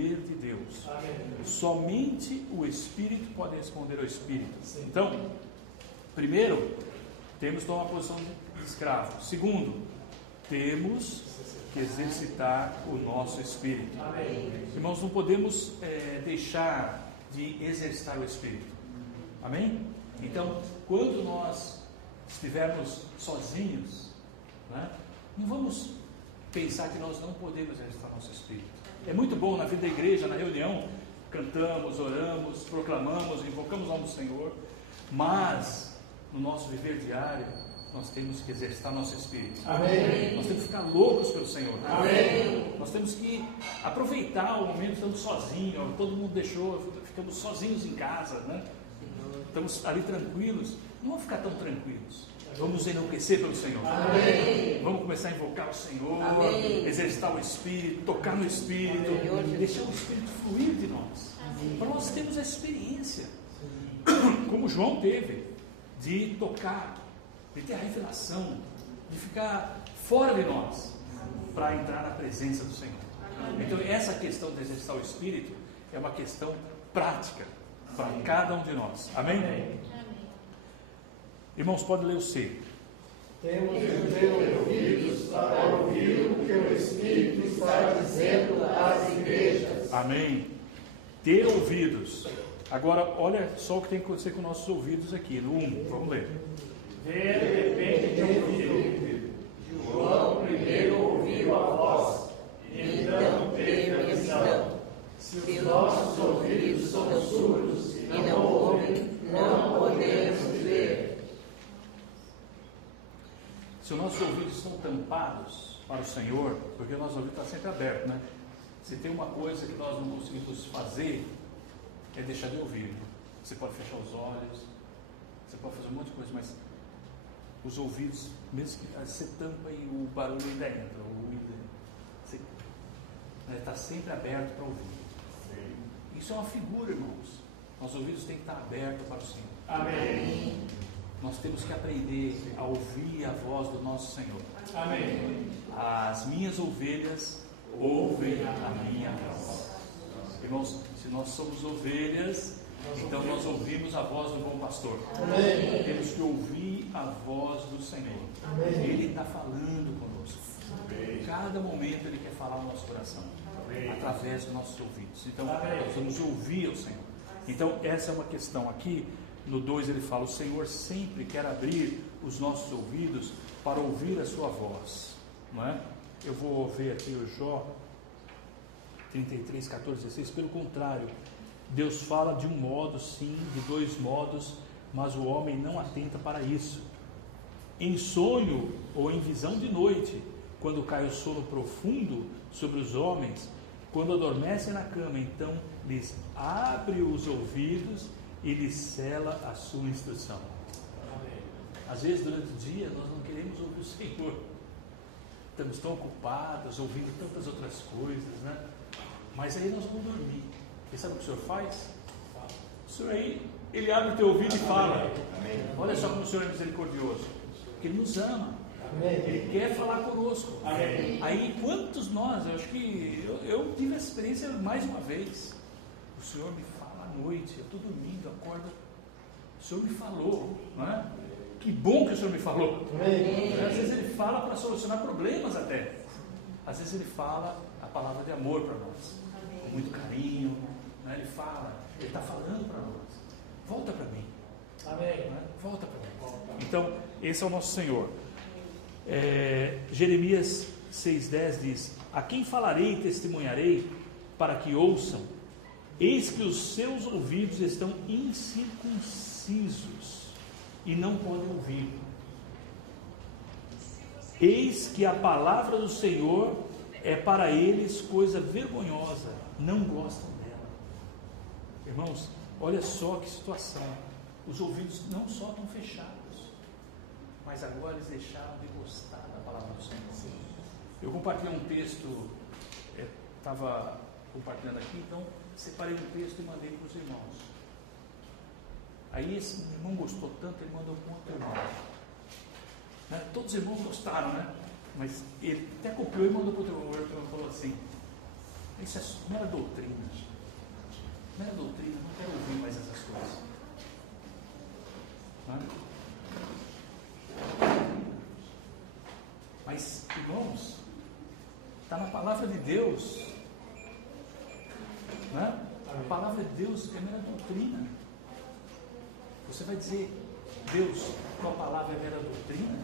de Deus. Amém. Somente o Espírito pode responder ao Espírito. Então, primeiro, temos que tomar uma posição de escravo. Segundo, temos que exercitar o nosso Espírito. Amém. Irmãos, não podemos deixar de exercitar o Espírito. Amém? Então, quando nós estivermos sozinhos, né, não vamos pensar que nós não podemos exercitar o nosso Espírito. É muito bom na vida da igreja, na reunião, cantamos, oramos, proclamamos, invocamos o nome do Senhor, mas no nosso viver diário, nós temos que exercitar nosso Espírito. Amém. Nós temos que ficar loucos pelo Senhor. Amém. Nós temos que aproveitar o momento, estamos sozinhos, todo mundo deixou, ficamos sozinhos em casa, né? Estamos ali tranquilos. Não vamos ficar tão tranquilos. Vamos enlouquecer pelo Senhor. Amém. Vamos começar a invocar o Senhor, Amém. exercitar o Espírito, tocar no Espírito, Amém. deixar o Espírito fluir de nós. Para nós termos a experiência, como João teve, de tocar, de ter a revelação, de ficar fora de nós, para entrar na presença do Senhor. Então, essa questão de exercitar o Espírito é uma questão prática para cada um de nós. Amém? Irmãos, pode ler o C. Temos de ter ouvidos para ouvir o que o Espírito está dizendo às igrejas. Amém. Ter ouvidos. Agora, olha só o que tem que acontecer com nossos ouvidos aqui. No 1, vamos ler. Ver depende de ouvir. João primeiro ouviu a voz, e então teve a visão. Se os nossos ouvidos são surdos e não ouvem, não podemos ver. Se os nossos ouvidos estão tampados para o Senhor, porque o nosso ouvido está sempre aberto, né? Se tem uma coisa que nós não conseguimos fazer, é deixar de ouvir. Você pode fechar os olhos, você pode fazer um monte de coisa, mas os ouvidos, mesmo que você tampa e o barulho ainda entra, o ruído, você está sempre aberto para ouvir. Isso é uma figura, irmãos. Nossos ouvidos têm que estar abertos para o Senhor. Amém. Nós temos que aprender a ouvir a voz do nosso Senhor. Amém. As minhas ovelhas ouvem a minha voz. Irmãos, se nós somos ovelhas, então nós ouvimos a voz do bom pastor. Amém. Temos que ouvir a voz do Senhor. Amém. Ele está falando conosco. Amém. Cada momento Ele quer falar no nosso coração, através dos nossos ouvidos. Então, Amém. nós vamos ouvir o Senhor. Então, essa é uma questão aqui. No 2 ele fala: o Senhor sempre quer abrir os nossos ouvidos para ouvir a sua voz. Não é? Eu vou ver aqui o Jó 33, 14, 16. Pelo contrário, Deus fala de um modo, sim, de dois modos, mas o homem não atenta para isso. Em sonho ou em visão de noite, quando cai o sono profundo sobre os homens, quando adormecem na cama, então lhes abre os ouvidos e lhes sela a sua instrução. Às vezes durante o dia nós não queremos ouvir o Senhor, estamos tão ocupados, ouvindo tantas outras coisas, né? Mas aí nós vamos dormir. E sabe o que o Senhor faz? O Senhor aí, Ele abre o teu ouvido e fala. Olha só como o Senhor é misericordioso, porque Ele nos ama. Ele quer falar conosco. Amém. Aí quantos nós, eu acho que eu tive essa experiência mais uma vez. O Senhor me fala à noite, eu estou dormindo, acordo, o Senhor me falou, não é? Que bom que o Senhor me falou. Amém. Às vezes Ele fala para solucionar problemas até. Às vezes Ele fala a palavra de amor para nós, com muito carinho, né? Ele fala, Ele está falando para nós. Volta para mim. Amém. Né? Volta para mim. Então, esse é o nosso Senhor. Jeremias 6,10 diz: a quem falarei e testemunharei para que ouçam? Eis que os seus ouvidos estão incircuncisos e não podem ouvir. Eis que a palavra do Senhor é para eles coisa vergonhosa, não gostam dela. Irmãos, olha só que situação. Os ouvidos não só estão fechados, mas agora eles deixaram de gostar da palavra do Senhor. Eu compartilhei um texto, estava compartilhando aqui, então separei um texto e mandei para os irmãos. Aí esse irmão gostou tanto, ele mandou para outro irmão. Né? Todos os irmãos gostaram, né? Mas ele até copiou e mandou para outro irmão. O irmão falou assim: Isso é mera doutrina. Mera doutrina, não quero ouvir mais essas coisas. Não é? Mas, irmãos, está na palavra de Deus. Não é? A palavra de Deus é mera doutrina. Você vai dizer, Deus, tua palavra é mera doutrina?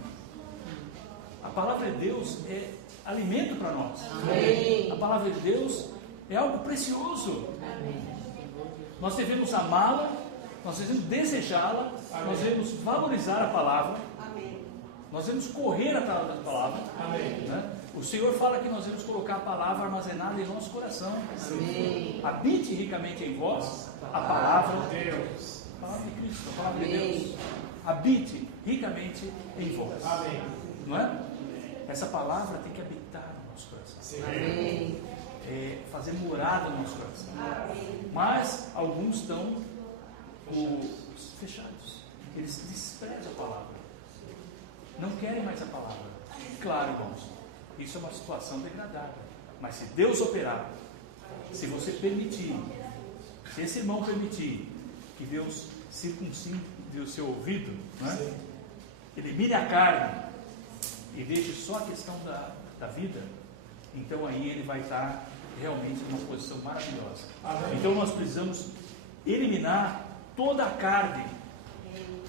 A palavra de Deus é alimento para nós. Amém. A palavra de Deus é algo precioso. Amém. Nós devemos amá-la, nós devemos desejá-la, nós devemos valorizar a palavra, Amém. nós devemos correr atrás da palavra. Amém. Né? O Senhor fala que nós devemos colocar a palavra armazenada em nosso coração. Amém. Habite ricamente em vós a palavra de Deus. A palavra de Cristo, a palavra de Deus. Habite ricamente em vós. Amém. Não é? Essa palavra tem que habitar no nosso coração. Amém. Fazer morada no nosso coração. Amém. Mas alguns estão fechados. Eles desprezam a palavra. Não querem mais a palavra. Claro, irmãos, isso é uma situação degradável. Mas se Deus operar, se você permitir, se esse irmão permitir que Deus circuncide o seu ouvido, né? Elimine a carne e deixe só a questão da vida, então aí ele vai estar realmente numa posição maravilhosa. Amém. Então nós precisamos eliminar toda a carne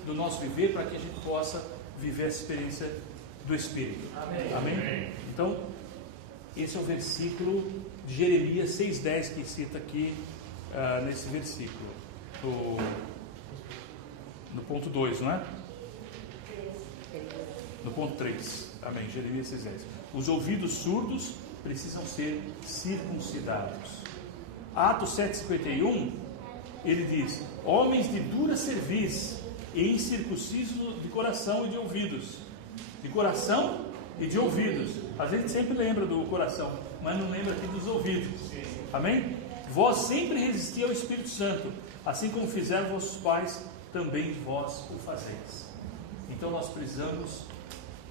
do nosso viver para que a gente possa viver a experiência do Espírito. Amém. Amém? Então, esse é o versículo de Jeremias 6,10 que cita aqui nesse versículo, no ponto 2, não é? No ponto 3. Amém. Jeremias 6,10. Os ouvidos surdos precisam ser circuncidados. Atos 7,51, ele diz: homens de dura cerviz e incircuncisos de coração e de ouvidos. De coração e de ouvidos. A gente sempre lembra do coração, mas não lembra aqui dos ouvidos. Amém? Vós sempre resisti ao Espírito Santo, assim como fizeram vossos pais, também vós o fazeis. Então nós precisamos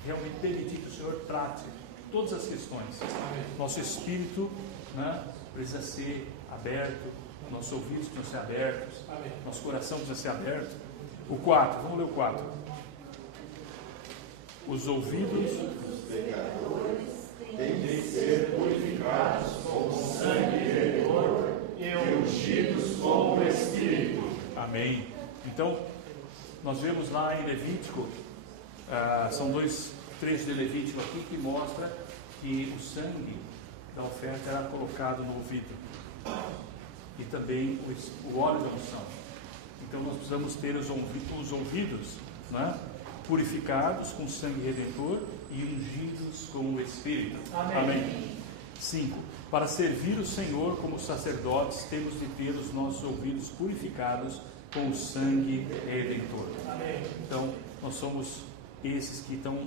realmente permitir que o Senhor trate todas as questões. Amém. Nosso espírito, né, precisa ser aberto, nossos ouvidos precisam ser abertos. Amém. Nosso coração precisa ser aberto. O 4, vamos ler o 4. Os ouvidos dos pecadores têm de ser purificados com o sangue redentor e ungidos com o Espírito. Amém. Então, nós vemos lá em Levítico, são 2 trechos de Levítico aqui que mostra que o sangue da oferta era colocado no ouvido e também o óleo da unção. Então nós precisamos ter os ouvidos, né, purificados com sangue redentor e ungidos com o Espírito. Amém. Amém. 5. Para servir o Senhor como sacerdotes, temos de ter os nossos ouvidos purificados com o sangue redentor. Amém. Então nós somos esses que estão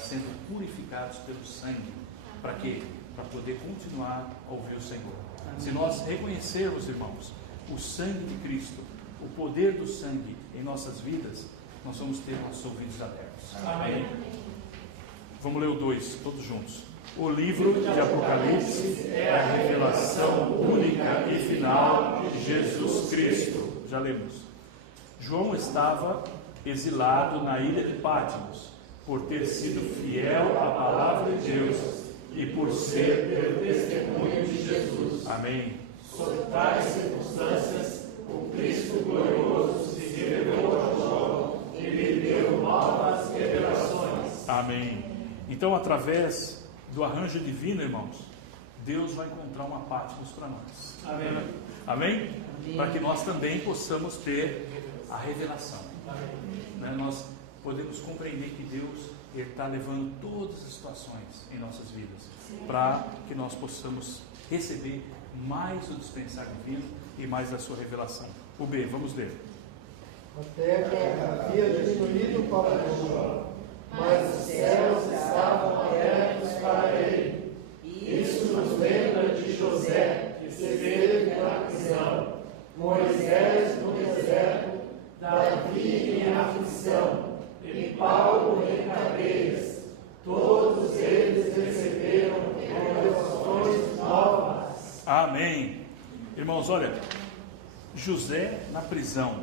sendo purificados pelo sangue. Para quê? Para poder continuar a ouvir o Senhor. Amém. Se nós reconhecermos, irmãos, o sangue de Cristo, o poder do sangue em nossas vidas, nós vamos ter nossos ouvidos abertos. Amém. Vamos ler o 2, todos juntos. O livro de Apocalipse é a revelação única e final de Jesus Cristo. Já lemos. João estava exilado na ilha de Patmos, por ter sido fiel à palavra de Deus e por ser pelo testemunho de Jesus. Amém. Sob tais circunstâncias, o Cristo glorioso se revelou a João e lhe deu novas revelações. Amém. Então, através do arranjo divino, irmãos, Deus vai encontrar uma Patmos para nós. Amém. Amém? Amém? Para que nós também possamos ter a revelação. Né? Nós podemos compreender que Deus está levando todas as situações em nossas vidas para que nós possamos receber mais do dispensar divino e mais da sua revelação. O B, vamos ler. A terra havia diminuído para João, mas os céus estavam abertos para ele. Isso nos lembra de José, que esteve na prisão, Moisés no deserto, Davi em aflição e Paulo em cadeias. Todos eles receberam revelações novas. Irmãos, olha, José na prisão,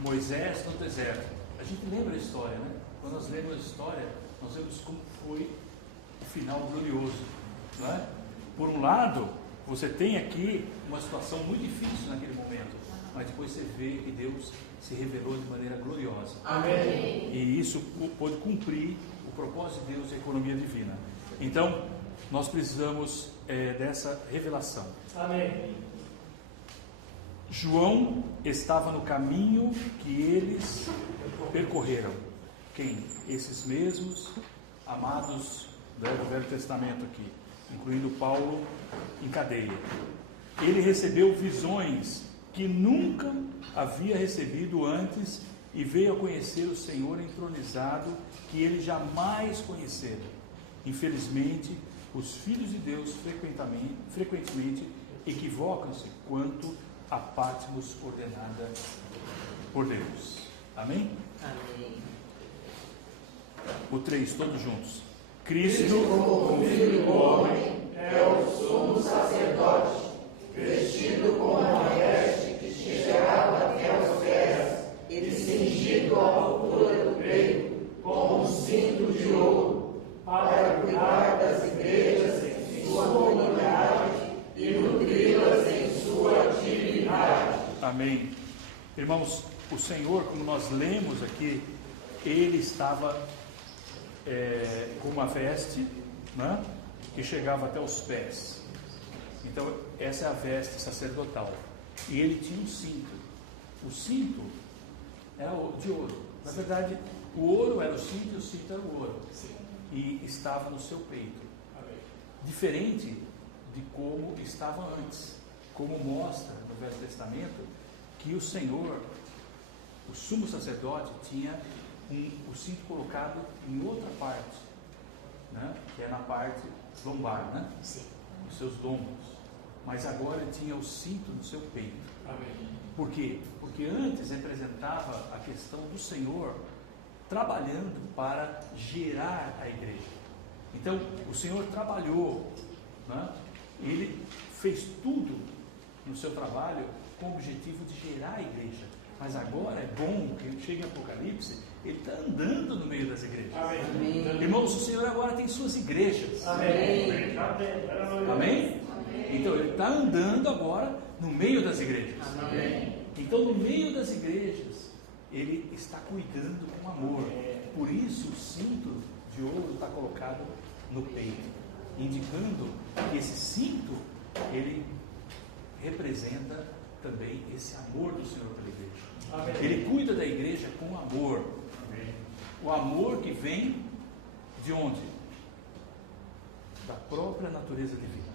Moisés no deserto. A gente lembra a história, né? Quando nós lemos a história, nós vemos como foi o final glorioso, não é? Por um lado, você tem aqui uma situação muito difícil naquele momento, mas depois você vê que Deus se revelou de maneira gloriosa. Amém. E isso pôde cumprir o propósito de Deus e a economia divina. Então, nós precisamos dessa revelação. Amém. João estava no caminho que eles percorreram. Quem? Esses mesmos amados do Velho Testamento aqui, incluindo Paulo em cadeia. Ele recebeu visões que nunca havia recebido antes e veio a conhecer o Senhor entronizado que ele jamais conhecera. Infelizmente, os filhos de Deus frequentemente equivocam-se quanto a Patmos ordenada por Deus. Amém? Amém. O 3, todos juntos. Cristo, como Filho do Homem, é o sumo sacerdote, vestido com uma veste que chegava até os pés, e cingido à altura do peito, com um cinto de ouro, para cuidar das igrejas em sua unidade e nutri-las em sua divindade. amém. Irmãos, o Senhor, como nós lemos aqui, ele estava com uma veste, né, que chegava até os pés. Então, essa é a veste sacerdotal. E ele tinha um cinto. O cinto era de ouro. Na verdade, o ouro era o cinto e o cinto era o ouro. E estava no seu peito. Diferente de como estava antes. Como mostra no Velho Testamento que o Senhor, o sumo sacerdote, tinha o cinto colocado em outra parte, né? Que é na parte lombar, né? Os seus lombos. Mas agora ele tinha o cinto no seu peito. Amém. Por quê? Porque antes representava a questão do Senhor trabalhando para gerar a igreja. Então, o Senhor trabalhou, né? Ele fez tudo no seu trabalho com o objetivo de gerar a igreja. Mas agora é bom que chega em Apocalipse, ele está andando no meio das igrejas. Amém. Irmãos, o Senhor agora tem suas igrejas. Amém. Amém? Então, ele está andando agora no meio das igrejas. Amém. Então, no meio das igrejas, ele está cuidando com amor. Por isso, o cinto de ouro está colocado no peito, indicando que esse cinto, ele representa também esse amor do Senhor pela igreja. Amém. Ele cuida da igreja com amor. Amém. O amor que vem de onde? Da própria natureza divina.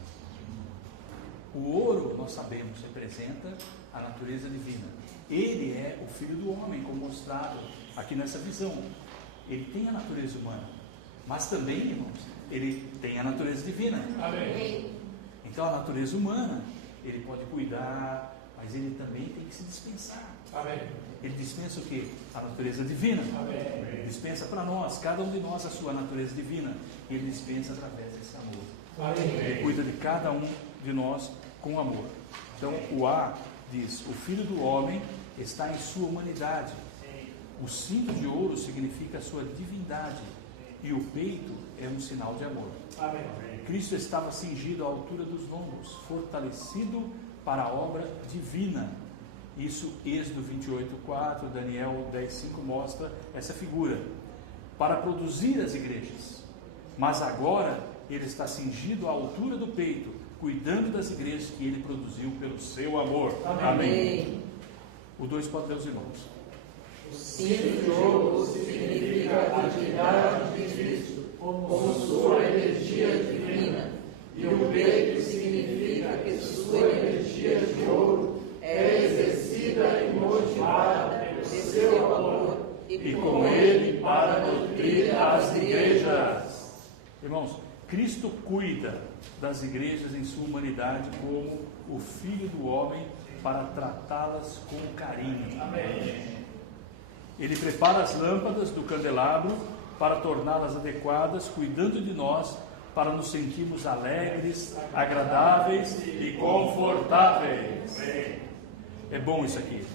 O ouro, nós sabemos, representa a natureza divina. Ele é o Filho do Homem, como mostrado aqui nessa visão. Ele tem a natureza humana, mas também, irmãos, ele tem a natureza divina. Amém. Então, a natureza humana, ele pode cuidar, mas ele também tem que se dispensar. Amém. Ele dispensa o quê? A natureza divina. Amém. Ele dispensa para nós, cada um de nós, a sua natureza divina. Ele dispensa através desse amor. Amém. Ele cuida de cada um de nós com amor. Então, o A diz: o Filho do Homem está em sua humanidade. O cinto de ouro significa a sua divindade. E o peito é um sinal de amor. Amém. Cristo estava cingido à altura dos lombos, fortalecido para a obra divina. Isso, Êxodo 28:4, Daniel 10:5 mostra essa figura. Para produzir as igrejas. Mas agora ele está cingido à altura do peito, cuidando das igrejas que ele produziu pelo seu amor. Amém. O 2 pode ler os irmãos. O cinto de ouro significa a divindade de Cristo, como sua energia divina, e o peito significa que sua energia de ouro é exercida e motivada pelo seu amor, e com ele para nutrir as igrejas. Irmãos, Cristo cuida das igrejas em sua humanidade como o Filho do Homem para tratá-las com carinho. Amém. Ele prepara as lâmpadas do candelabro para torná-las adequadas, cuidando de nós para nos sentirmos alegres, agradáveis e confortáveis. É bom isso aqui.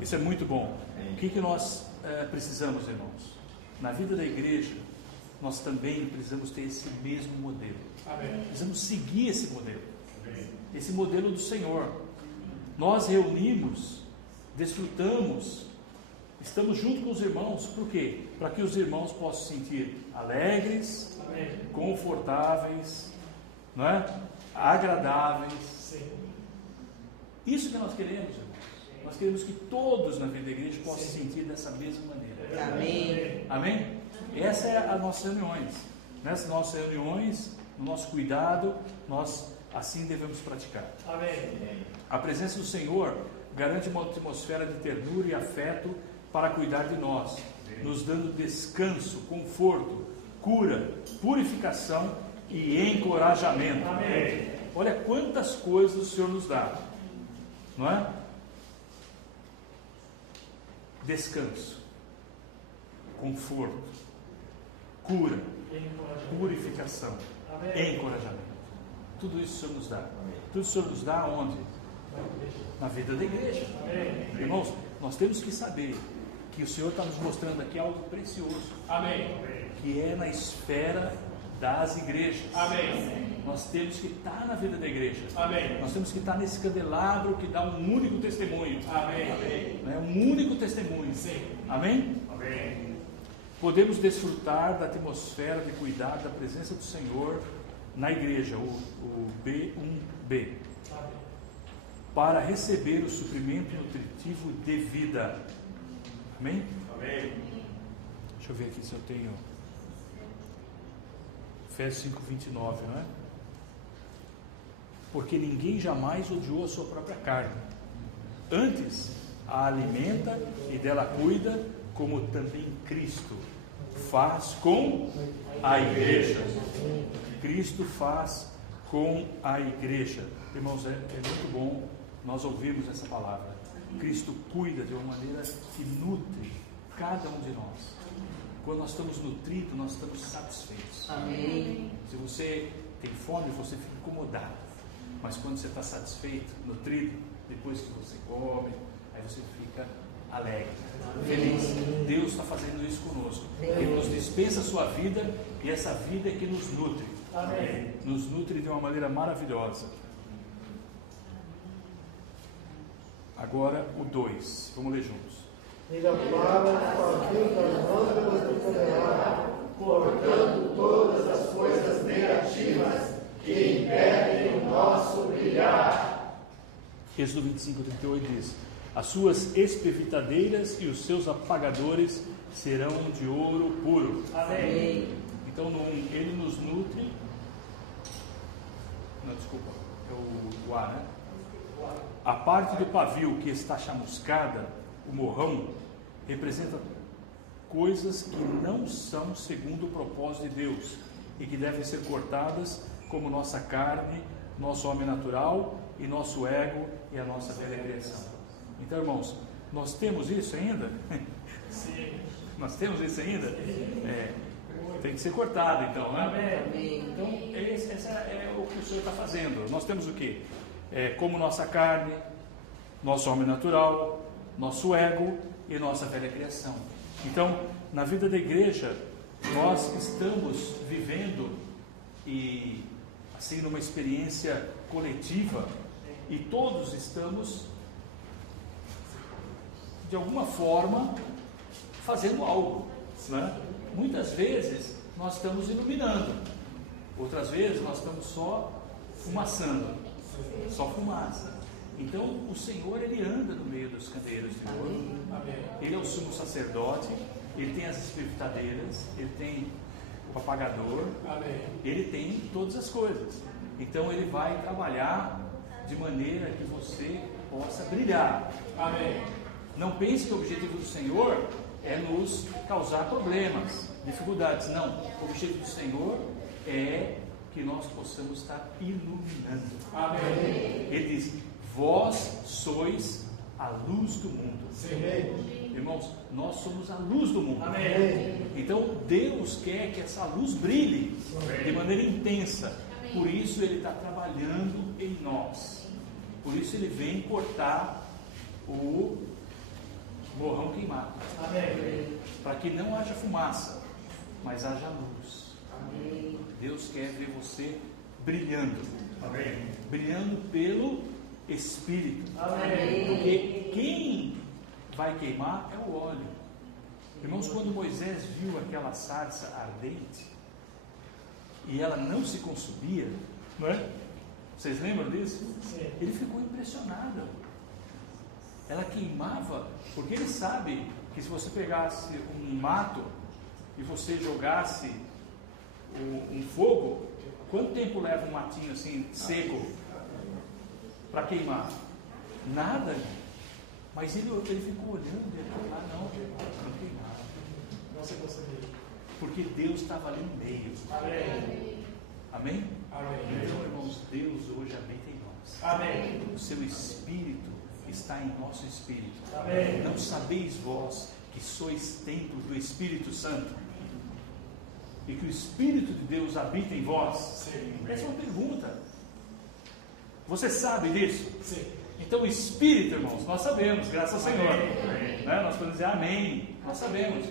Isso é muito bom. O que nós precisamos, irmãos? Na vida da igreja, nós também precisamos ter esse mesmo modelo. Precisamos seguir esse modelo. Esse modelo do Senhor. Nós reunimos, desfrutamos, estamos junto com os irmãos. Por quê? Para que os irmãos possam se sentir alegres, confortáveis, não é? Agradáveis. Sim. Isso que nós queremos, irmãos. Nós queremos que todos na vida da igreja possam se sentir dessa mesma maneira. Amém. Amém? Essa é as nossas reuniões. Nessas nossas reuniões, no nosso cuidado, nós assim devemos praticar. Amém. A presença do Senhor garante uma atmosfera de ternura e afeto para cuidar de nós, nos dando descanso, conforto, cura, purificação e encorajamento. Amém. Olha quantas coisas o Senhor nos dá, não é? Descanso, conforto, cura, purificação, encorajamento. Tudo isso o Senhor nos dá. Tudo isso o Senhor nos dá onde? Na vida da igreja. Irmãos, nós temos que saber que o Senhor está nos mostrando aqui algo precioso. Amém. Que é na esfera das igrejas. Amém. Nós temos que estar na vida da igreja. Amém. Nós temos que estar nesse candelabro que dá um único testemunho. Amém. Né? Um único testemunho. Sim. Amém? Amém. Podemos desfrutar da atmosfera de cuidar da presença do Senhor na igreja, o B1B, para receber o suprimento nutritivo de vida. Amém? Amém. Deixa eu ver aqui se eu tenho Efésios 5:29, não é? Porque ninguém jamais odiou a sua própria carne, antes a alimenta e dela cuida, como também Cristo faz com a igreja. Cristo faz com a igreja. Irmãos, é muito bom nós ouvirmos essa palavra. Cristo cuida de uma maneira que nutre cada um de nós. Quando nós estamos nutridos, nós estamos satisfeitos. Amém. Se você tem fome, você fica incomodado. Mas quando você está satisfeito, nutrido, depois que você come, aí você fica alegre, feliz. Deus está fazendo isso conosco. Ele nos dispensa a sua vida e essa vida é que nos nutre. Amém. Nos nutre de uma maneira maravilhosa. Agora o 2. Vamos ler juntos. Ele ampara os pavios das lâmpadas do candelabro, cortando todas as coisas negativas que impedem o nosso brilhar. Êxodo 25:38 diz: as suas espevitadeiras e os seus apagadores serão de ouro puro. Amém. Então ele nos nutre. Não, desculpa, é o A, né? A parte do pavio que está chamuscada, o morrão, representa coisas que não são segundo o propósito de Deus e que devem ser cortadas, como nossa carne, nosso homem natural e nosso ego e a nossa velha criação. Então, irmãos, nós temos isso ainda? Sim. Nós temos isso ainda? Tem que ser cortado, então, né? Amém. Então, esse é o que o Senhor está fazendo. Nós temos o quê? Como nossa carne, nosso homem natural, nosso ego e nossa velha criação. Então, na vida da igreja, nós estamos vivendo e assim numa experiência coletiva e todos estamos de alguma forma fazendo algo, né? Muitas vezes nós estamos iluminando, outras vezes nós estamos só fumaçando, só fumaça. Então o Senhor, ele anda no meio dos candeeiros de ouro. Ele é o sumo sacerdote, ele tem as espevitadeiras, ele tem o apagador, ele tem todas as coisas. Então ele vai trabalhar de maneira que você possa brilhar. Amém. Não pense que o objetivo do Senhor é nos causar problemas, dificuldades. Não, o objetivo do Senhor é que nós possamos estar iluminando. Amém. Ele diz: vós sois a luz do mundo. Sim. Irmãos, nós somos a luz do mundo. Amém. Então Deus quer que essa luz brilhe de maneira intensa. Por isso Ele está trabalhando em nós. Por isso Ele vem cortar o borrão queimado. Para que não haja fumaça, mas haja luz. Deus quer ver você brilhando. Brilhando pelo Espírito. Porque quem vai queimar é o óleo. Irmãos, quando Moisés viu aquela sarça ardente e ela não se consumia, não é? Vocês lembram disso? Sim. Ele ficou impressionado. Ela queimava, porque ele sabe que se você pegasse um mato e você jogasse um fogo, quanto tempo leva um matinho assim seco para queimar? Nada. Mas ele ficou olhando e ele falou: ah, não queimava. Não se conseguiu. Porque Deus estava ali no meio. Amém? Então, irmãos, Deus hoje habita em nós. O seu Espírito está em nosso Espírito. Não sabeis vós que sois templo do Espírito Santo? E que o Espírito de Deus habita em vós? Essa é uma pergunta. Você sabe disso? Sim. Então o Espírito, irmãos, nós sabemos, graças ao Senhor. Né? Nós podemos dizer amém. Nós sabemos.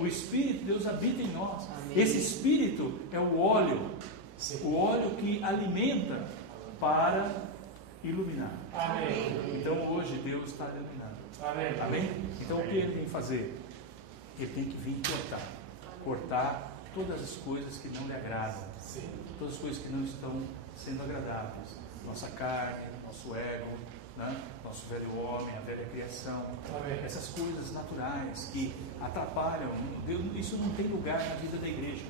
O Espírito de Deus habita em nós. Esse Espírito é o óleo. O óleo que alimenta para iluminar. Então hoje Deus está iluminando. Amém? Então o que Ele tem que fazer? Ele tem que vir cortar todas as coisas que não lhe agradam. Todas as coisas que não estão sendo agradáveis. Nossa carne, nosso ego, né? Nosso velho homem, a velha criação. Essas coisas naturais que atrapalham. Isso não tem lugar na vida da igreja.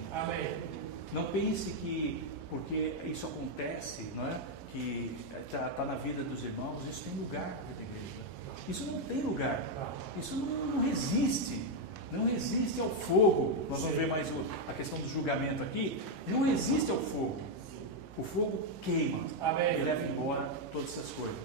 Não pense que porque isso acontece, não é? Que está na vida dos irmãos, isso tem lugar na vida da igreja. Isso não tem lugar. Isso não resiste. Não resiste ao fogo. Nós vamos ver mais a questão do julgamento aqui. Não resiste ao fogo. O fogo queima e leva embora todas essas coisas.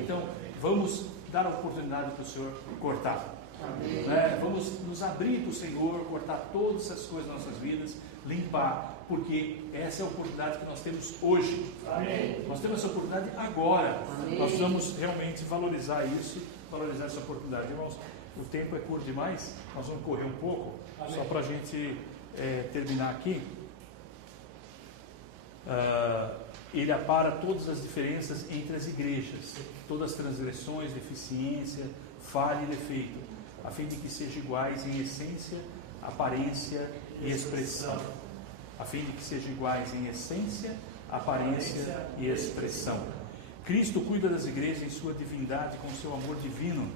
Então, vamos dar a oportunidade para o Senhor cortar. Né? Vamos nos abrir para o Senhor, cortar todas essas coisas nas nossas vidas, limpar, porque essa é a oportunidade que nós temos hoje. Nós temos essa oportunidade agora. Nós precisamos realmente valorizar isso, valorizar essa oportunidade. Irmãos, o tempo é curto demais, nós vamos correr um pouco, só para a gente terminar aqui. Ele apara todas as diferenças entre as igrejas, todas as transgressões, deficiência, falha e defeito, a fim de que sejam iguais em essência, aparência e expressão. A fim de que sejam iguais em essência, aparência e expressão. Cristo cuida das igrejas em sua divindade com seu amor divino,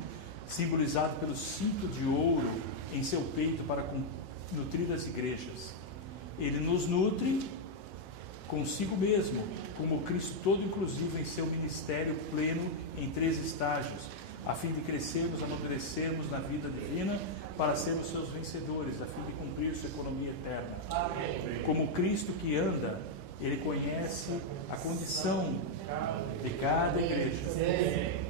simbolizado pelo cinto de ouro em seu peito para nutrir as igrejas. Ele nos nutre consigo mesmo, como Cristo todo inclusivo em seu ministério pleno em 3 estágios, a fim de crescermos, amadurecermos na vida divina, para sermos seus vencedores, a fim de cumprir sua economia eterna. Como Cristo que anda, Ele conhece a condição de cada igreja.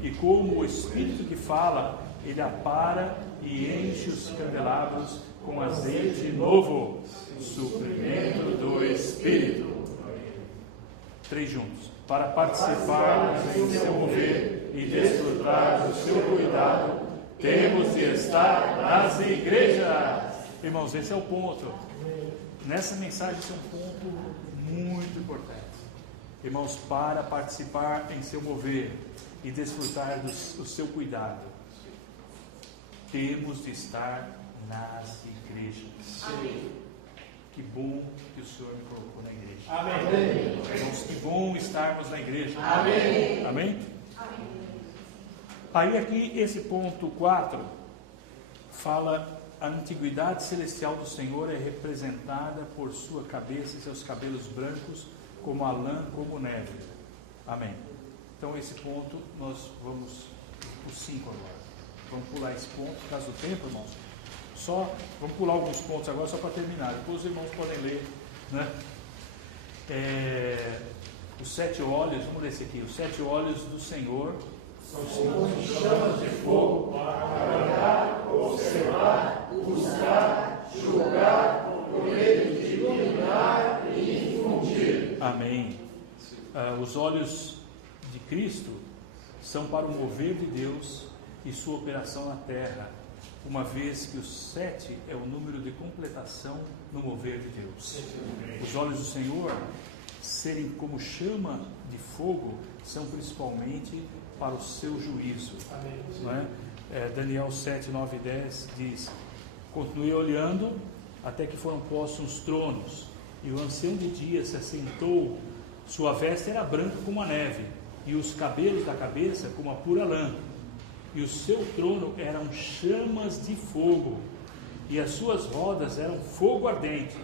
E como o Espírito que fala, Ele apara e enche os candelabros com azeite novo, suprimento do Espírito. 3 juntos. Para participar do seu mover e desfrutar do seu cuidado, temos de estar nas igrejas. Irmãos, esse é o ponto. Nessa mensagem, esse é um ponto muito importante. Irmãos, para participar em seu mover e desfrutar do seu cuidado, temos de estar nas igrejas. Amém. Que bom que o Senhor me colocou na igreja. Amém. Irmãos, que bom estarmos na igreja. Amém. Amém? Aí aqui esse ponto 4 fala: a antiguidade celestial do Senhor é representada por sua cabeça e seus cabelos brancos como a lã, como neve. Amém. Então esse ponto nós vamos o 5 agora. Vamos pular esse ponto, por causa do tempo, irmãos. Vamos pular alguns pontos agora só para terminar. Depois os irmãos podem ler, né? Os 7 olhos, vamos ler esse aqui. Os 7 olhos do Senhor São chamas de fogo para observar, buscar, julgar, por meio de iluminar e infundir. Amém. Os olhos de Cristo são para o mover de Deus e sua operação na terra, uma vez que o 7 é o número de completação no mover de Deus. Os olhos do Senhor serem como chama de fogo são principalmente para o seu juízo. Não é? Daniel 7, 9 e 10 diz: continuei olhando até que foram postos uns tronos, e o ancião de dias se assentou, sua veste era branca como a neve, e os cabelos da cabeça como a pura lã, e o seu trono eram chamas de fogo, e as suas rodas eram fogo ardente.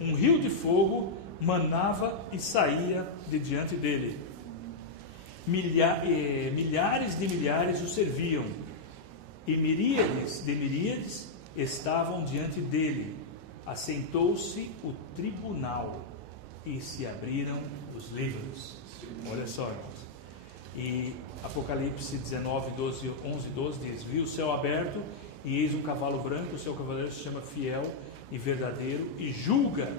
Um rio de fogo manava e saía de diante dele. Milhares de milhares o serviam, e miríades de miríades estavam diante dele. Assentou-se o tribunal e se abriram os livros. Olha só, irmãos. E Apocalipse 19, 11 e 12 diz: vi o céu aberto, e eis um cavalo branco, o seu cavaleiro se chama Fiel e Verdadeiro, e julga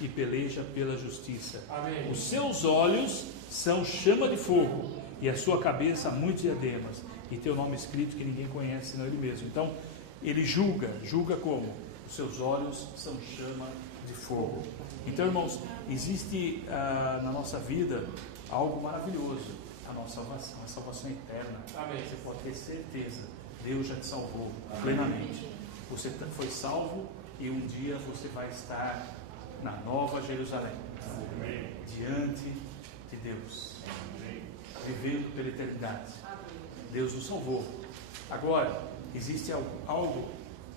e peleja pela justiça. Amém. Os seus olhos são chama de fogo, e a sua cabeça muitos diademas, e tem o nome escrito que ninguém conhece senão ele mesmo. Então, ele julga como? Os seus olhos são chama de fogo. Então, irmãos, existe na nossa vida algo maravilhoso, a nossa salvação, a salvação eterna. Amém. Você pode ter certeza, Deus já te salvou plenamente. Você foi salvo e um dia você vai estar na Nova Jerusalém, diante de Deus, vivendo pela eternidade. Deus nos salvou. Agora, existe algo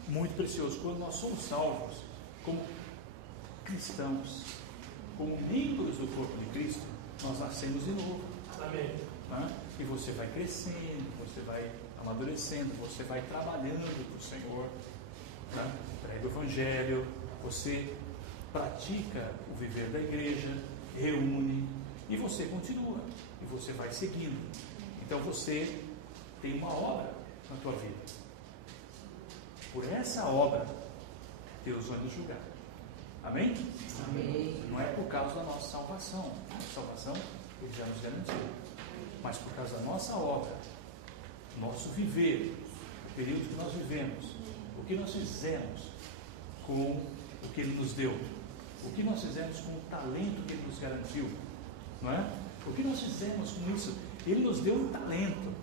muito precioso. Quando nós somos salvos como cristãos, como membros do corpo de Cristo, nós nascemos de novo. Amém. E você vai crescendo, você vai amadurecendo, você vai trabalhando para o Senhor, prega o Evangelho, você pratica o viver da igreja, reúne, e você continua, e você vai seguindo. Então você tem uma obra na tua vida. Por essa obra, Deus vai nos julgar. Amém? Amém. Não é por causa da nossa salvação. A salvação Ele já nos garantiu. Mas por causa da nossa obra, nosso viver, o período que nós vivemos, o que nós fizemos com o que Ele nos deu, o que nós fizemos com o talento que Ele nos garantiu, não é? O que nós fizemos com isso? Ele nos deu um talento,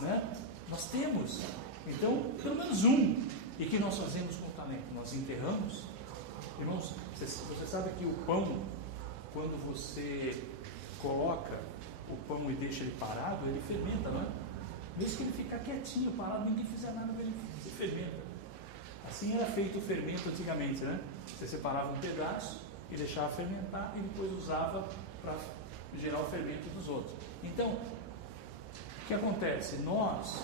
né? Nós temos, então, pelo menos um. E o que nós fazemos com o talento? Nós enterramos. Irmãos, você sabe que o pão, quando você coloca o pão e deixa ele parado, ele fermenta, não é? Mesmo que ele ficar quietinho, parado, ninguém fizer nada, ele se fermenta. Assim era feito o fermento antigamente, né? Você separava um pedaço e deixava fermentar e depois usava para gerar o fermento dos outros. Então, o que acontece? Nós,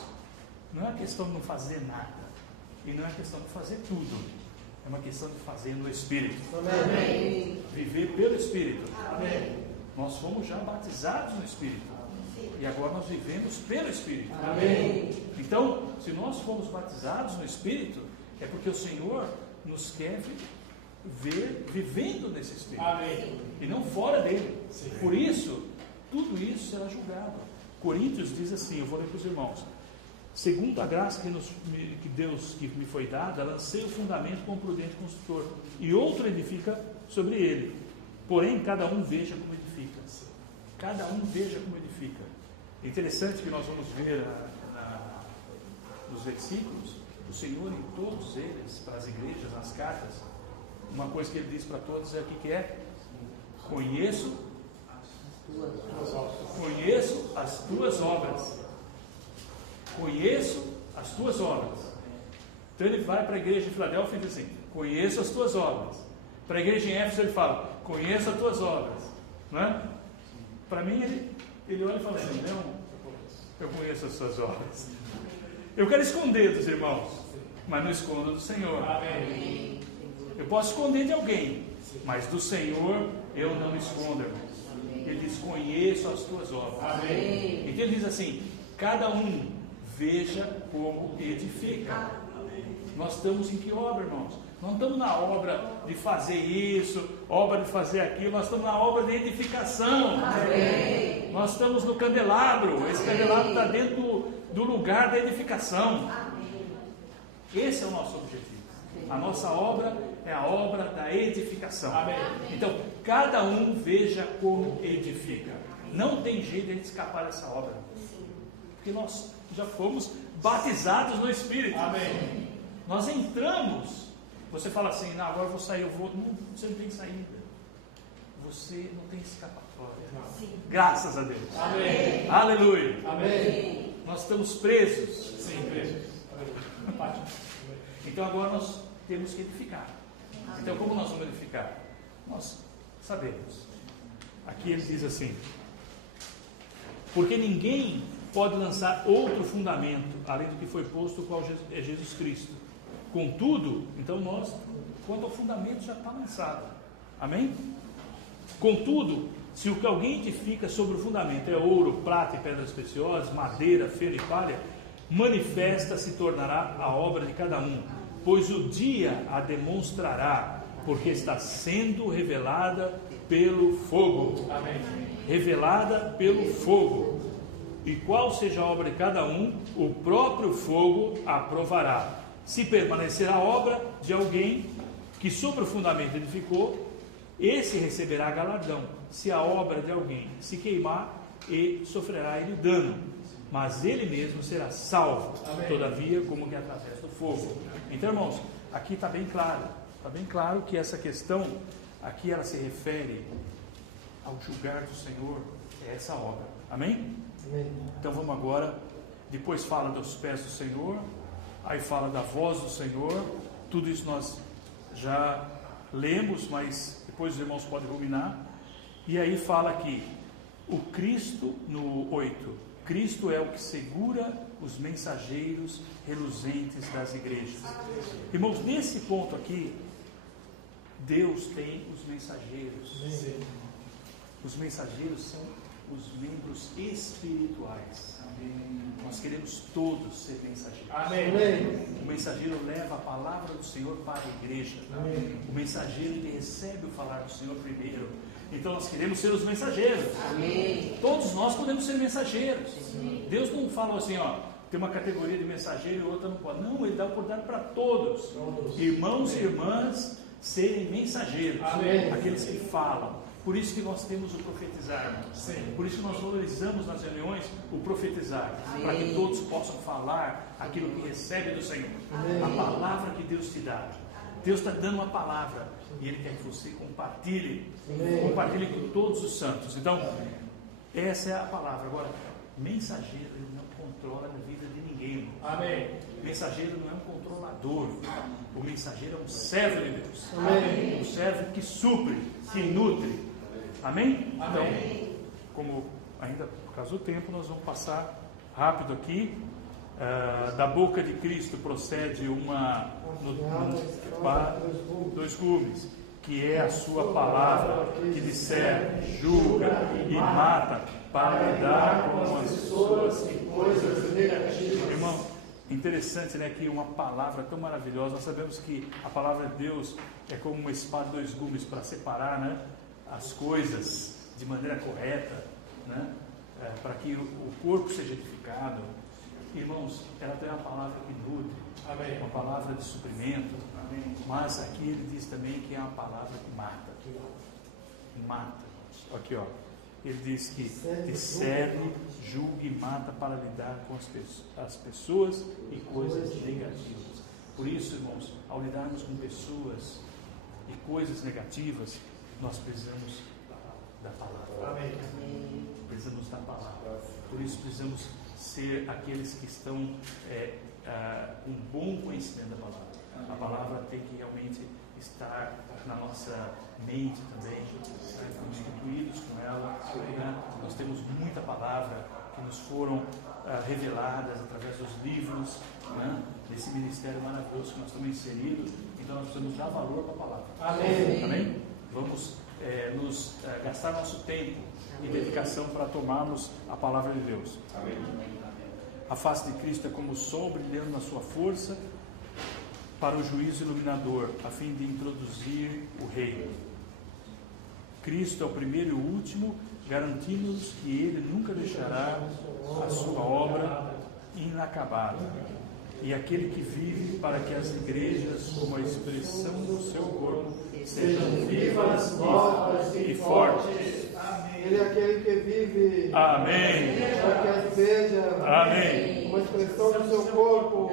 não é questão de não fazer nada, e não é questão de fazer tudo, é uma questão de fazer no Espírito. Amém. Viver pelo Espírito. Amém. Nós fomos já batizados no Espírito, e agora nós vivemos pelo Espírito. Amém. Então, se nós fomos batizados no Espírito, é porque o Senhor nos quer ver vivendo nesse Espírito. Amém. E não fora dele. Sim. Por isso, tudo isso será julgado. Coríntios diz assim, eu vou ler para os irmãos: segundo a graça que Deus que me foi dada, lancei o fundamento com um prudente construtor, e outro edifica sobre ele. Porém, cada um veja como edifica. Cada um veja como edifica. É interessante que nós vamos ver nos versículos, o Senhor em todos eles, para as igrejas, nas cartas, uma coisa que Ele diz para todos é o que é? Conheço as tuas obras. Conheço as tuas obras. Então ele vai para a igreja de Filadélfia e diz assim: conheço as tuas obras. Para a igreja em Éfeso ele fala: conheço as tuas obras. Não é? Para mim ele olha e fala assim: não, eu conheço as suas obras. Eu quero esconder dos irmãos, mas não escondo do Senhor. Amém. Eu posso esconder de alguém, mas do Senhor eu não escondo, irmãos. Ele diz: conheço as tuas obras. Amém. Então ele diz assim: cada um veja como edifica. Nós estamos em que obra, irmãos? Não estamos na obra de fazer isso, obra de fazer aquilo, nós estamos na obra de edificação. Amém. Nós estamos no candelabro, esse candelabro está dentro do lugar da edificação. Esse é o nosso objetivo. A nossa obra é a obra da edificação. Amém. Então, cada um veja como edifica. Não tem jeito de a gente escapar dessa obra. Porque nós já fomos batizados no Espírito. Amém. Nós entramos. Você fala assim, não, agora eu vou sair, eu vou. Não, você não tem saída. Você não tem escapatória. Sim. Graças a Deus. Amém. Aleluia. Amém. Nós estamos presos. Sim, presos. Então agora nós temos que edificar. Então como nós vamos edificar? Nós sabemos. Aqui ele diz assim: porque ninguém pode lançar outro fundamento além do que foi posto, o qual é Jesus Cristo. Contudo, então nós, quanto ao fundamento, já está lançado. Amém? Contudo, se o que alguém edifica sobre o fundamento é ouro, prata e pedras preciosas, madeira, feno e palha, manifesta se tornará a obra de cada um, pois o dia a demonstrará, porque está sendo revelada pelo fogo. Amém. Revelada pelo fogo. E qual seja a obra de cada um, o próprio fogo aprovará. Se permanecer a obra de alguém que sobre o fundamento edificou, esse receberá galardão. Se a obra de alguém se queimar, e sofrerá ele dano, mas ele mesmo será salvo. Amém. Todavia, como que através do fogo. Então, irmãos, aqui está bem claro que essa questão aqui ela se refere ao julgar do Senhor, é essa obra. Amém? Amém. Então vamos agora, depois fala dos pés do Senhor, aí fala da voz do Senhor. Tudo isso nós já lemos, mas depois os irmãos podem ruminar. E aí fala aqui, o Cristo, no 8, Cristo é o que segura os mensageiros reluzentes das igrejas. Irmãos, nesse ponto aqui, Deus tem os mensageiros. Amém. Os mensageiros são os membros espirituais. Amém. Nós queremos todos ser mensageiros. Amém. O mensageiro leva a palavra do Senhor para a igreja. Amém. O mensageiro ele recebe o falar do Senhor primeiro. Então nós queremos ser os mensageiros. Amém. Todos nós podemos ser mensageiros. Deus não fala assim, ó, tem uma categoria de mensageiro e outra não pode. Não, Ele dá a oportunidade para todos. Irmãos e irmãs serem mensageiros. Amém. Aqueles que falam. Por isso que nós temos o profetizar, irmãos. Sim. Por isso que nós valorizamos nas reuniões o profetizar. Amém. Para que todos possam falar aquilo que recebe do Senhor. Amém. A palavra que Deus te dá. Deus está dando uma palavra e Ele quer que você compartilhe. Amém. Compartilhe com todos os santos. Então, essa é a palavra. Agora, mensageiro, ele não controla a vida de ninguém. Amém. Mensageiro não é um controlador. O mensageiro é um servo de Deus. Amém. Um servo que supre, que nutre. Amém? Amém. Então, como ainda por causa do tempo, nós vamos passar rápido aqui. Da boca de Cristo procede dois gumes, que é a sua palavra, que discerne, julga e mata, para lidar com as pessoas e coisas negativas. Irmão, interessante, né, que uma palavra tão maravilhosa. Nós sabemos que a palavra de Deus é como uma espada de dois gumes para separar, né, as coisas de maneira correta, né, para que o corpo seja edificado. Irmãos, ela tem uma palavra que nutre, Amém. uma palavra de suprimento. Amém. Mas aqui ele diz também que é uma palavra que mata. Mata. Aqui, ó. Ele diz que discerne, julga e mata para lidar com as pessoas e coisas negativas. Por isso, irmãos, ao lidarmos com pessoas e coisas negativas, nós precisamos da palavra. Amém. Precisamos da palavra. Por isso precisamos ser aqueles que estão com um bom conhecimento da palavra. A palavra tem que realmente estar na nossa mente também, constituídos com ela. Né? Nós temos muita palavra que nos foram reveladas através dos livros, né? Desse ministério maravilhoso que nós estamos inseridos. Então nós precisamos dar valor para a palavra. Amém. Amém? Vamos gastar nosso tempo e dedicação para tomarmos a palavra de Deus. Amém. A face de Cristo é como o sol brilhando na sua força, para o juízo iluminador, a fim de introduzir o reino. Cristo é o primeiro e o último, garantindo-nos que Ele nunca deixará a sua obra inacabada. E aquele que vive para que as igrejas, como a expressão do seu corpo, sejam vivas, novas e fortes. Ele é aquele que vive. Amém. Para que as igrejas, Amém. como a expressão do seu corpo,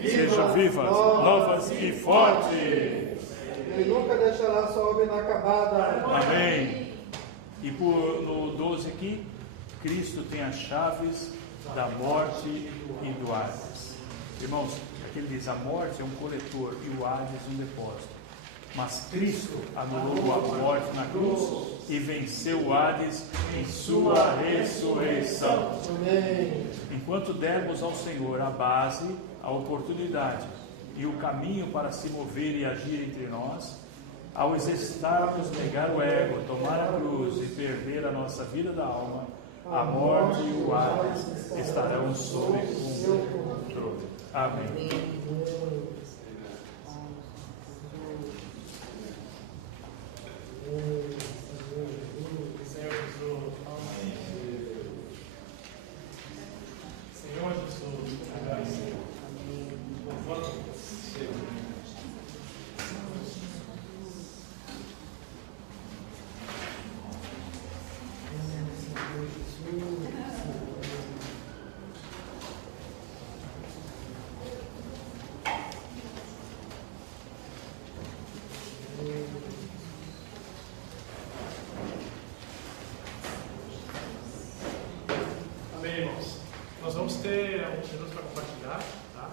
Sejam vivas, novas e fortes. Ele nunca deixará a sua obra inacabada. Amém. E no 12 aqui, Cristo tem as chaves da morte e do Hades. Irmãos, aqui ele diz, a morte é um coletor e o Hades um depósito. Mas Cristo anulou a morte na cruz e venceu o Hades em sua ressurreição. Amém. Enquanto dermos ao Senhor a base, a oportunidade e o caminho para se mover e agir entre nós, ao exercitarmos negar o ego, tomar a cruz e perder a nossa vida da alma, a morte e o Hades estarão sob controle. Amém. Senhor Jesus, Senhor Jesus, louvamos você. Amém, irmãos. Nós vamos ter uns minutos para compartilhar, tá?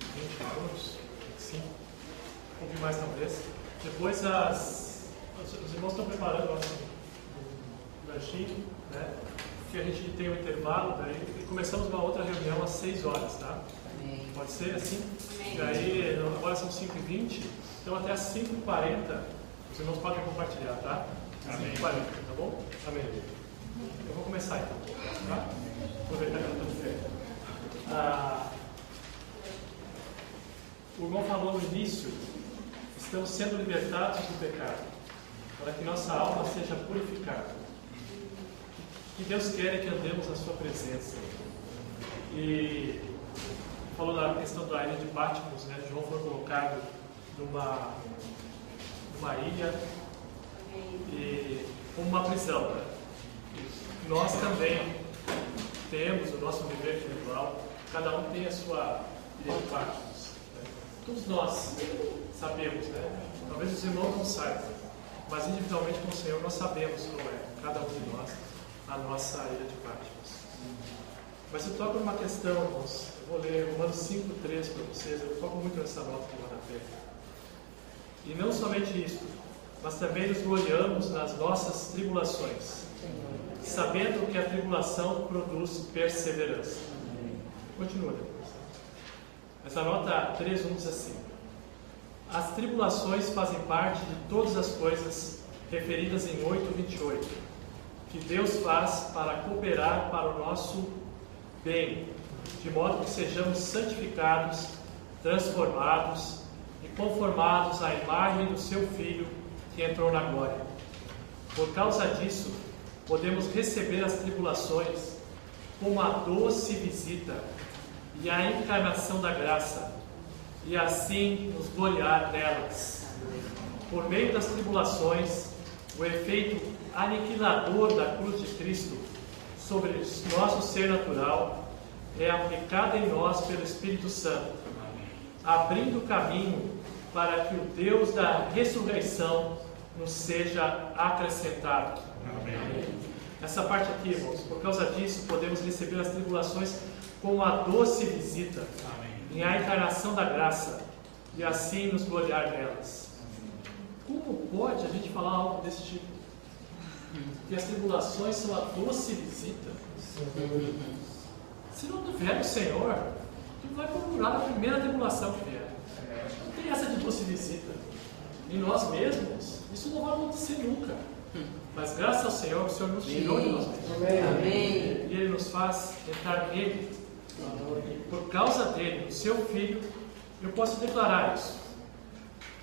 20 minutos, 25, um pouquinho mais talvez. Depois os irmãos estão preparando um lanchinho, né? Que a gente tem um intervalo, daí e começamos uma outra reunião às 6 horas, tá? Pode ser assim? E aí, agora são 5h20, então até às 5h40 os irmãos podem compartilhar, tá? 5h40, tá bom? Amém. Eu vou começar então, tá? Aproveitar que eu estou de fé. O irmão falou no início, estamos sendo libertados do pecado, para que nossa alma seja purificada. O que Deus quer é que andemos na sua presença. E falou da questão da ilha de Patmos, né? João foi colocado numa ilha e como uma prisão, né? Nós também temos o nosso viver espiritual, cada um tem a sua ilha de Patmos, né? Todos nós sabemos, né? Talvez os irmãos não saibam, mas individualmente com o Senhor nós sabemos como é, cada um de nós, a nossa ilha de Patmos. Mas eu toco numa questão, irmãos, eu vou ler Romanos 5:3 para vocês, eu toco muito nessa nota do rodapé. E não somente isso, mas também nos gloriamos nas nossas tribulações, sabendo que a tribulação produz perseverança. Continua depois. Essa nota 3:1 diz assim: as tribulações fazem parte de todas as coisas referidas em 8:28, que Deus faz para cooperar para o nosso bem, de modo que sejamos santificados, transformados e conformados à imagem do seu Filho que entrou na glória. Por causa disso, podemos receber as tribulações como a doce visita e a encarnação da graça, e assim nos gloriar nelas. Por meio das tribulações, o efeito aniquilador da cruz de Cristo sobre o nosso ser natural é aplicado em nós pelo Espírito Santo, abrindo caminho para que o Deus da ressurreição nos seja acrescentado. Amém. Essa parte aqui, irmãos, por causa disso, podemos receber as tribulações como a doce visita. Amém. E a encarnação da graça, e assim nos gloriar nelas. Como pode a gente falar algo desse tipo? Que as tribulações são a doce visita? Se não tiver o Senhor, tu vai procurar a primeira tribulação que vier. Não tem essa de doce visita. Em nós mesmos, isso não vai acontecer nunca. Mas graças ao Senhor, o Senhor nos tirou de nós mesmos. Amém. E Ele nos faz entrar nele. E por causa dele, o seu Filho, Eu posso declarar isso.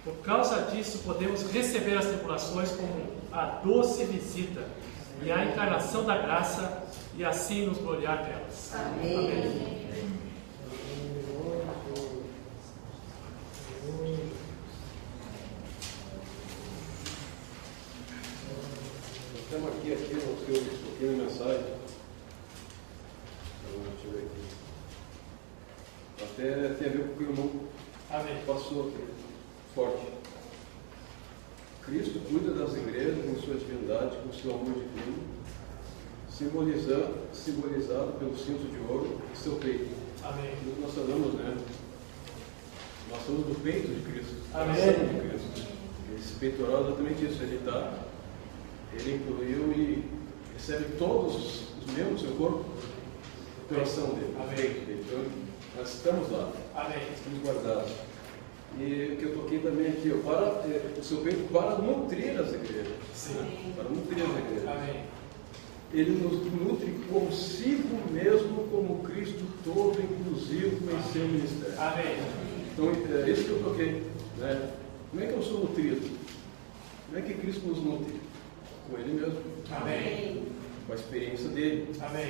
Por causa disso, podemos receber as tribulações como a doce visita e a encarnação da graça e assim nos gloriar nelas. Amém. Estamos aqui no seu pouquinho de mensagem. Deixa eu ver aqui. Até tem a ver com o que o irmão passou aqui. Forte. Cristo cuida das igrejas em sua divindade com seu amor divino, simbolizado pelo cinto de ouro e seu peito. Amém. Nós falamos, né? Nós falamos do peito de Cristo. Amém. De Cristo. Esse peitoral é exatamente isso. Ele incluiu e recebe todos os membros do seu corpo do coração dele. Amém. Então, nós estamos lá. Amém. Estamos guardados. E o que eu toquei também aqui, o seu peito para nutrir as igrejas. Sim. Né? Para nutrir as igrejas. Amém. Ele nos nutre consigo mesmo, como Cristo todo inclusivo em seu ministério. Amém. Então, é isso que eu toquei. Né? Como é que eu sou nutrido? Como é que Cristo nos nutre? Com Ele mesmo. Amém. Com a experiência dele. Amém.